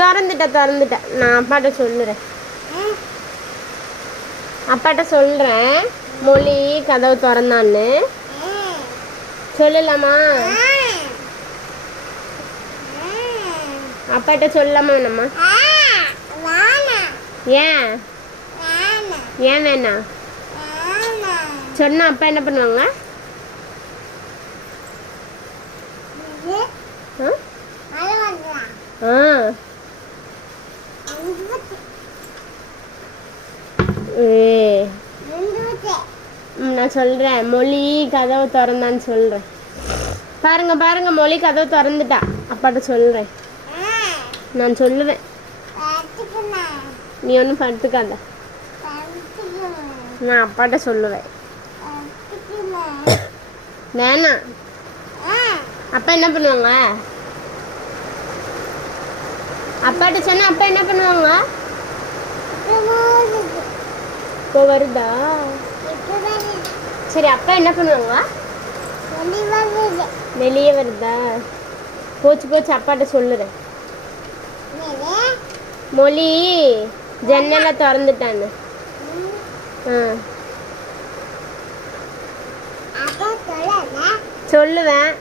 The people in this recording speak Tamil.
திறந்துட்டேன். நான் அப்பாட்ட சொல்லுறேன். அப்பாட்ட சொல்கிறேன் மொழி கதவு திறந்தான்னு. சொல்லலாமா? அப்பாட்ட சொல்லலாமா வேணாமா? ஏன் ஏன் வேணாம்? சொன்னா அப்பா என்ன பண்ணுவாங்க? நான் சொல்கிறேன் மொழி கதவு திறந்தான்னு சொல்கிறேன். பாருங்க மொழி கதவு திறந்துட்டா. அப்பாட்ட சொல்கிறேன். நான் சொல்லுவேன். நீ ஒன்றும் படுத்துக்காத. நான் அப்பாட்ட சொல்லுவேன். வேணாம். அப்பா என்ன பண்ணுவாங்க? அப்பாட்ட சொன்னா அப்பா என்ன பண்ணுவாங்க? இப்போ வருதா? சரி, அப்பா என்ன பண்ணுவாங்க? வெளியே வருதா? போச்சு அப்பாட்ட சொல்லுறேன். மொழி ஜன்னலை திறந்துட்டான்னு. சொல்லுவேன்.